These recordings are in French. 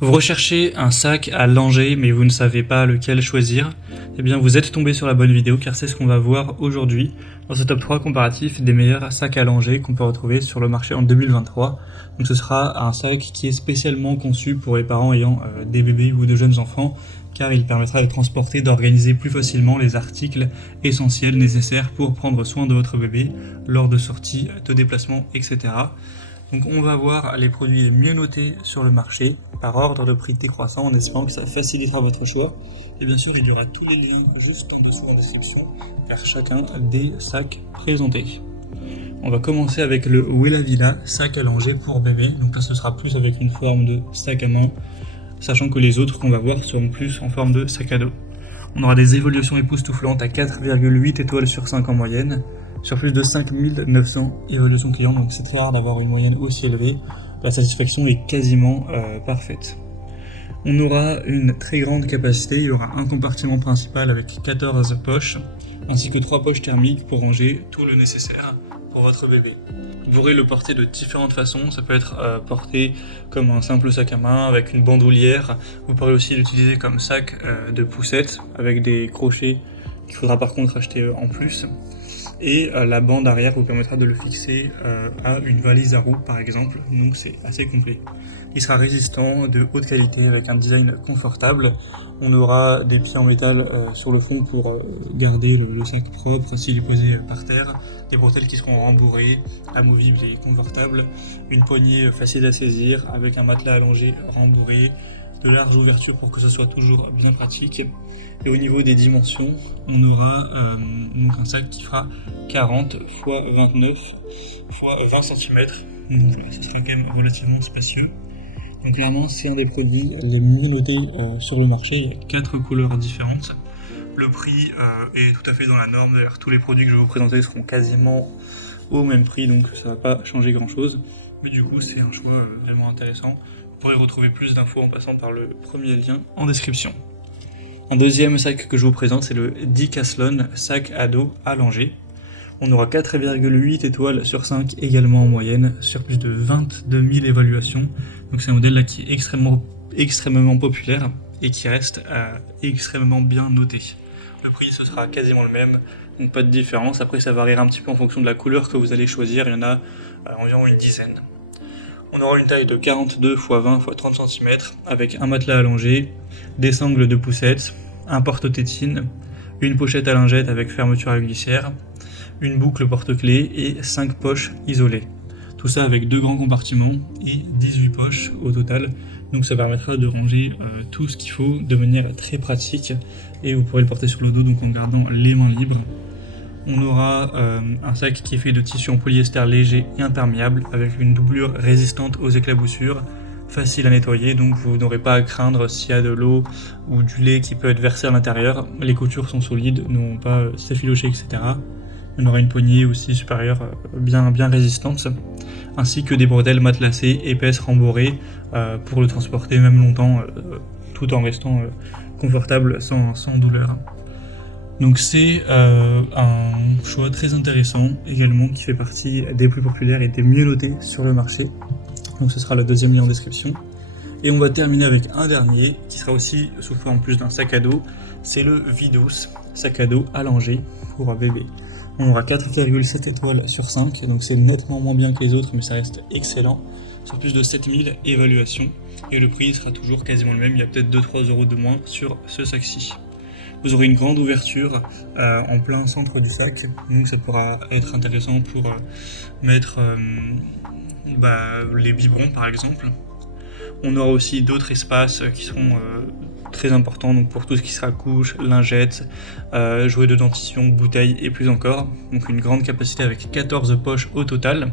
Vous recherchez un sac à langer mais vous ne savez pas lequel choisir, eh bien vous êtes tombé sur la bonne vidéo car c'est ce qu'on va voir aujourd'hui dans ce top 3 comparatif des meilleurs sacs à langer qu'on peut retrouver sur le marché en 2023. Donc ce sera un sac qui est spécialement conçu pour les parents ayant des bébés ou de jeunes enfants car il permettra de transporter, d'organiser plus facilement les articles essentiels nécessaires pour prendre soin de votre bébé lors de sorties, de déplacements, etc. Donc on va voir les produits les mieux notés sur le marché par ordre de prix décroissant en espérant que ça facilitera votre choix. Et bien sûr il y aura tous les liens juste en dessous en description vers chacun des sacs présentés. On va commencer avec le Wella Villa sac à langer pour bébé. Donc là ce sera plus avec une forme de sac à main, sachant que les autres qu'on va voir seront plus en forme de sac à dos. On aura des évolutions époustouflantes à 4,8 étoiles sur 5 en moyenne, sur plus de 5900 évaluations clients, donc c'est très rare d'avoir une moyenne aussi élevée. La satisfaction est quasiment parfaite. On aura une très grande capacité, il y aura un compartiment principal avec 14 poches, ainsi que 3 poches thermiques pour ranger tout le nécessaire pour votre bébé. Vous pourrez le porter de différentes façons, ça peut être porté comme un simple sac à main avec une bandoulière, vous pourrez aussi l'utiliser comme sac de poussette avec des crochets qu'il faudra par contre acheter en plus. Et la bande arrière vous permettra de le fixer à une valise à roues par exemple, donc c'est assez complet. Il sera résistant, de haute qualité avec un design confortable. On aura des pieds en métal sur le fond pour garder le sac propre s'il est posé par terre, des bretelles qui seront rembourrées, amovibles et confortables, une poignée facile à saisir avec un matelas allongé rembourré, de larges ouvertures pour que ce soit toujours bien pratique. Et au niveau des dimensions, on aura donc un sac qui fera 40 x 29 x 20 cm, donc ce sera quand même relativement spacieux. Donc clairement c'est un des produits les mieux notés sur le marché, il y a 4 couleurs différentes. Le prix est tout à fait dans la norme, d'ailleurs tous les produits que je vais vous présenter seront quasiment au même prix, donc ça ne va pas changer grand chose. Mais du coup c'est un choix vraiment intéressant. Vous pourrez retrouver plus d'infos en passant par le premier lien en description. En deuxième sac que je vous présente, c'est le Decathlon sac à dos à langer. On aura 4,8 étoiles sur 5 également en moyenne, sur plus de 22 000 évaluations. Donc c'est un modèle là qui est extrêmement populaire et qui reste extrêmement bien noté. Le prix ce sera quasiment le même, donc pas de différence. Après ça variera un petit peu en fonction de la couleur que vous allez choisir, il y en a environ une dizaine. On aura une taille de 42 x 20 x 30 cm avec un matelas allongé, des sangles de poussette, un porte-tétine, une pochette à lingettes avec fermeture à glissière, une boucle porte-clés et 5 poches isolées. Tout ça avec 2 grands compartiments et 18 poches au total. Donc ça permettra de ranger tout ce qu'il faut de manière très pratique et vous pourrez le porter sur le dos donc en gardant les mains libres. On aura un sac qui est fait de tissu en polyester léger et imperméable avec une doublure résistante aux éclaboussures, facile à nettoyer, donc vous n'aurez pas à craindre s'il y a de l'eau ou du lait qui peut être versé à l'intérieur. Les coutures sont solides, ne vont pas s'effilocher, etc. On aura une poignée aussi supérieure bien résistante, ainsi que des bretelles matelassées épaisses rembourrées pour le transporter même longtemps tout en restant confortable sans douleur. Donc c'est un choix très intéressant également qui fait partie des plus populaires et des mieux notés sur le marché. Donc ce sera le deuxième lien en description. Et on va terminer avec un dernier qui sera aussi sous forme plus d'un sac à dos. C'est le Vidous sac à dos à langer pour un bébé. On aura 4,7 étoiles sur 5, donc c'est nettement moins bien que les autres mais ça reste excellent. Sur plus de 7000 évaluations et le prix sera toujours quasiment le même, il y a peut-être 2-3 euros de moins sur ce sac-ci. Vous aurez une grande ouverture en plein centre du sac, donc ça pourra être intéressant pour mettre les biberons par exemple. On aura aussi d'autres espaces qui seront très importants donc pour tout ce qui sera couche, lingettes, jouets de dentition, bouteilles et plus encore. Donc une grande capacité avec 14 poches au total.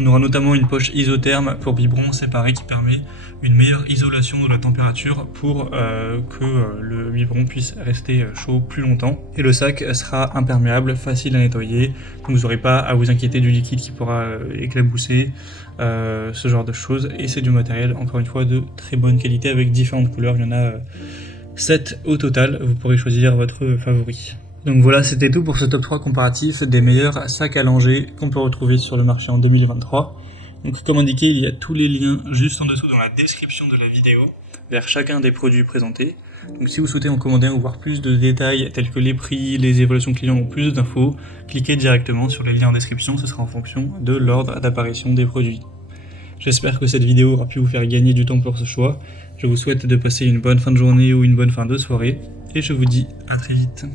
On aura notamment une poche isotherme pour biberon séparé qui permet une meilleure isolation de la température pour que le biberon puisse rester chaud plus longtemps. Et le sac sera imperméable, facile à nettoyer, donc vous n'aurez pas à vous inquiéter du liquide qui pourra éclabousser, ce genre de choses. Et c'est du matériel, encore une fois, de très bonne qualité avec différentes couleurs. Il y en a 7 au total, vous pourrez choisir votre favori. Donc voilà, c'était tout pour ce top 3 comparatif des meilleurs sacs à langer qu'on peut retrouver sur le marché en 2023. Donc comme indiqué, il y a tous les liens juste en dessous dans la description de la vidéo vers chacun des produits présentés. Donc si vous souhaitez en commander un ou voir plus de détails tels que les prix, les évaluations clients ou plus d'infos, cliquez directement sur les liens en description, ce sera en fonction de l'ordre d'apparition des produits. J'espère que cette vidéo aura pu vous faire gagner du temps pour ce choix. Je vous souhaite de passer une bonne fin de journée ou une bonne fin de soirée et je vous dis à très vite.